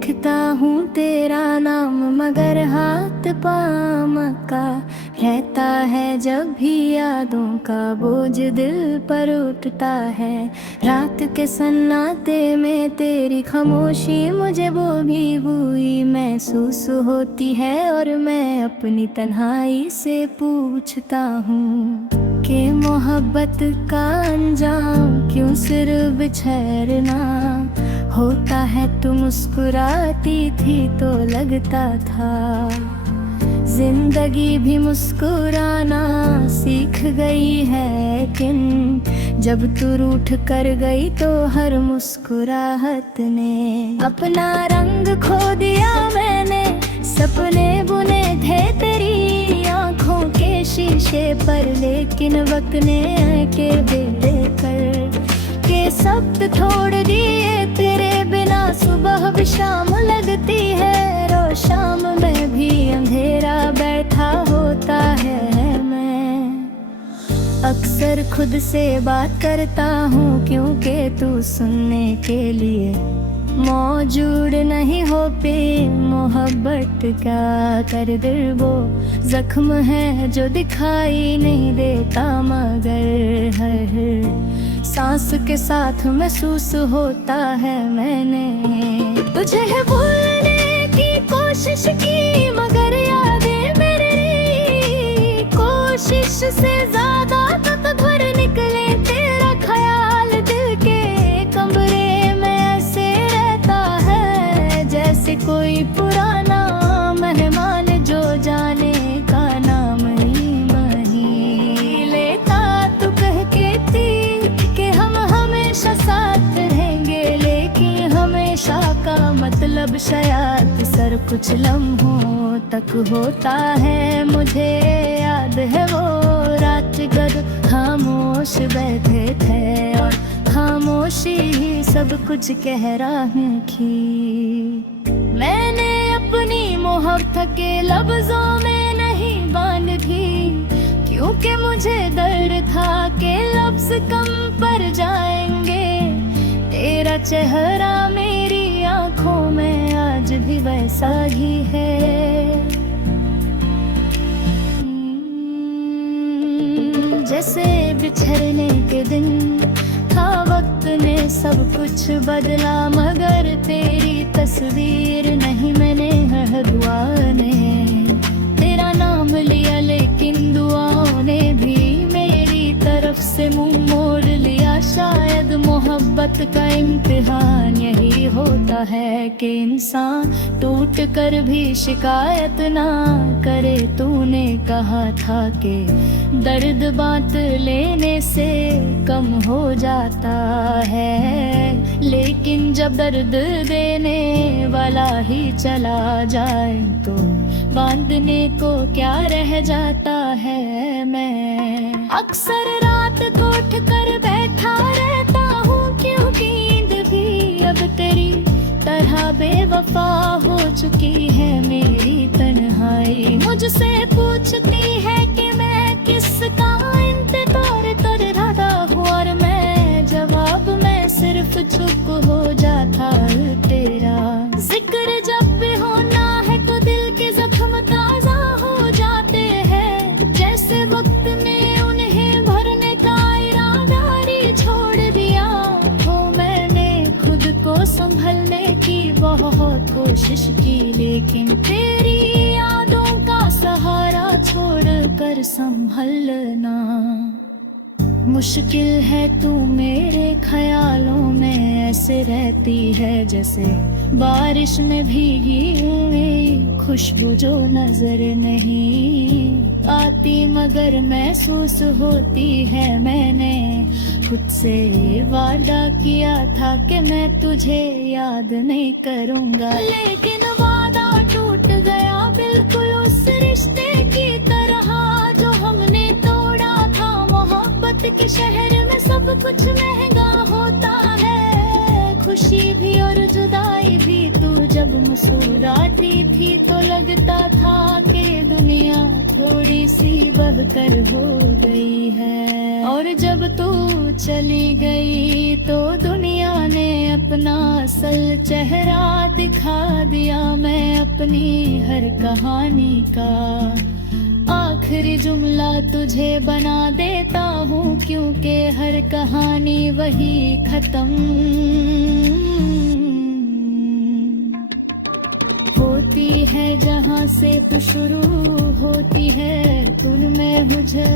लिखता हूँ तेरा नाम मगर हाथ पाँव का रहता है जब भी यादों का बोझ दिल पर उठता है। रात के सन्नाटे में तेरी खामोशी मुझे वो भी हुई महसूस होती है और मैं अपनी तन्हाई से पूछता हूँ कि मोहब्बत का अंजाम क्यों सिर्फ बिछड़ना होता है। तू मुस्कुराती थी तो लगता था जिंदगी भी मुस्कुराना सीख गई है, लेकिन जब तू रूठ कर गई तो हर मुस्कुराहट ने अपना रंग खो दिया। मैंने सपने बुने थे तेरी आंखों के शीशे पर, लेकिन वक्त ने आके बेड़े कर के सब छोड़ दिए। तेरे बिना सुबह भी शाम लगती है, रोज शाम में भी अंधेरा बैठा होता है। मैं अक्सर खुद से बात करता हूँ क्योंकि तू सुनने के लिए मौजूद नहीं हो पे। मोहब्बत का कर दिल वो जख्म है जो दिखाई नहीं देता, मगर हर सांस के साथ महसूस होता है। मैंने तुझे भूलने की कोशिश की मगर यादें मेरी कोशिश से ज्यादा तत्पर निकले। तेरा ख्याल दिल के कमरे में ऐसे रहता है जैसे कोई पुराना मेहमान जो जाने का नाम ही नहीं लेता। तू कह के थी कि हम हमेशा साथ रहेंगे, लेकिन हमेशा का मतलब शायद सर कुछ लम्हों तक होता है। मुझे याद है वो रात जब खामोश बैठे थे और खामोशी ही सब कुछ कह रही थी। मैंने अपनी मोहब्बत के लफ्जों में नहीं बांधी क्योंकि मुझे डर था कि लफ्ज कम पड़ जाएंगे। तेरा चेहरा मेरी आंखों में आज भी वैसा ही है जैसे बिछड़ने के दिन था। वक्त ने सब कुछ बदला मगर तेरी तस्वीर नहीं। मैंने हर दुआ ने तेरा नाम लिया, लेकिन दुआओं ने भी मेरी तरफ से मुंह मोड़ लिया। शायद मोहब्बत का इम्तिहान यही होता है कि इंसान टूट कर भी शिकायत ना करे। तूने कहा था कि दर्द बांट लेने से कम हो जाता है, लेकिन जब दर्द देने वाला ही चला जाए तो बांधने को क्या रह जाता है। मैं अक्सर रात को उठ कर बैठा रहता हूँ क्योंकि नींद भी अब तेरी तरह बेवफा हो चुकी है। मेरी तन्हाई मुझसे पूछती है कि मैं किसका इंतजार कर रहा हूँ, और मैं जवाब में सिर्फ चुप हो जाता। तेरा जिक्र जब भी होना है तो दिल के जख्म ताजा हो जाते हैं, जैसे वक्त ने उन्हें भरने का इरादा ही छोड़ दिया हो। मैंने खुद को संभलने की बहुत कोशिश की, लेकिन तेरी यादों का सहारा छोड़कर संभलना मुश्किल है। तू मेरे ख्यालों में ऐसे रहती है जैसे बारिश में भीगी हुई खुशबू जो नजर नहीं आती मगर महसूस होती है। मैंने खुद से वादा किया था कि मैं तुझे याद नहीं करूंगा, लेकिन वादा टूट गया बिल्कुल उस रिश्ते की तरह जो हमने तोड़ा था। मोहब्बत के शहर में सब कुछ महंगा होता है, खुशी भी और जुदाई भी। तू जब मुस्कुराती थी तो लगता था कि दुनिया थोड़ी सी बहकर हो गई है। और जब तू चली गई तो दुनिया ने अपना असल चेहरा दिखा दिया। मैं अपनी हर कहानी का आखिरी जुमला तुझे बना देता हूँ, क्योंकि हर कहानी वही खत्म होती है जहाँ से तू शुरू होती है। तूने मुझे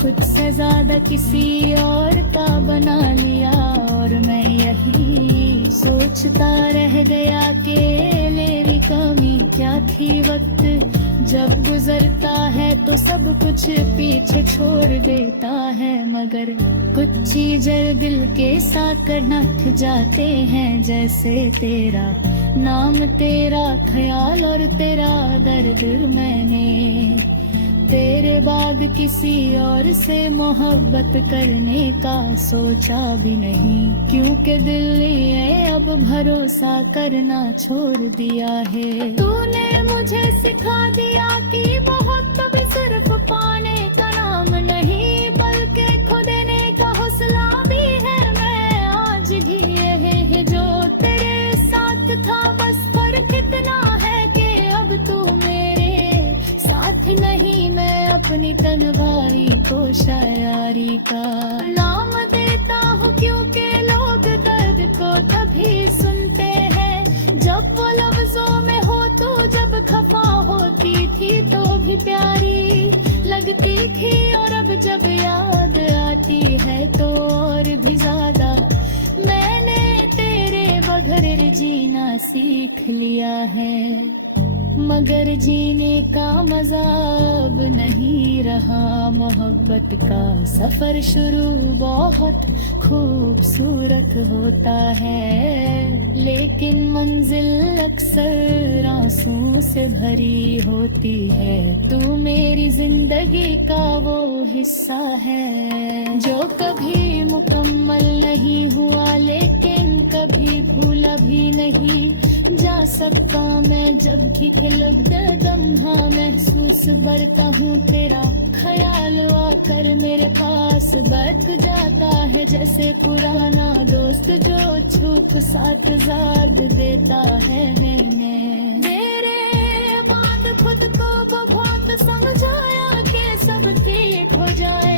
खुद से ज्यादा किसी और का बना लिया, और मैं यही सोचता रह गया कि मेरी कमी क्या थी। वक्त जब गुजरता है तो सब कुछ पीछे छोड़ देता है, मगर कुछ चीजें दिल के साथ करना जाते हैं। जैसे तेरा नाम, तेरा ख्याल और तेरा दर्द। मैंने तेरे बाद किसी और से मोहब्बत करने का सोचा भी नहीं, क्योंकि दिल ने अब भरोसा करना छोड़ दिया है। तूने मुझे सिखा दिया कि मोहब्बत भी सिर्फ पाने का नाम नहीं, बल्कि खुद देने का हौसला भी है। मैं आज भी यह जो तेरे साथ था, बस फर्क इतना है कि अब तू मेरे साथ नहीं। मैं अपनी तन्हाई को शायरी का नाम देता हूँ, क्योंकि लोग दर्द को तभी सुनते हैं जब वो लफ्जों में हो। तू जब खफा होती थी तो भी प्यारी लगती थी, और अब जब याद आती है तो और भी ज्यादा। मैंने तेरे बगैर जीना सीख लिया है, मगर जीने का मजा अब नहीं रहा। मोहब्बत का सफर शुरू बहुत खूबसूरत होता है, लेकिन मंजिल अक्सर आंसू से भरी होती है। तू मेरी जिंदगी का वो हिस्सा है जो कभी मुकम्मल नहीं हुआ, लेकिन कभी भूला भी नहीं जा सकता मैं। जब भी लम्हा महसूस करता हूँ तेरा ख्याल आकर मेरे पास बैठ जाता है, जैसे पुराना दोस्त जो छुप साथ याद देता है। मैंने तेरे बाद खुद को बहुत समझाया कि सब ठीक हो जाए,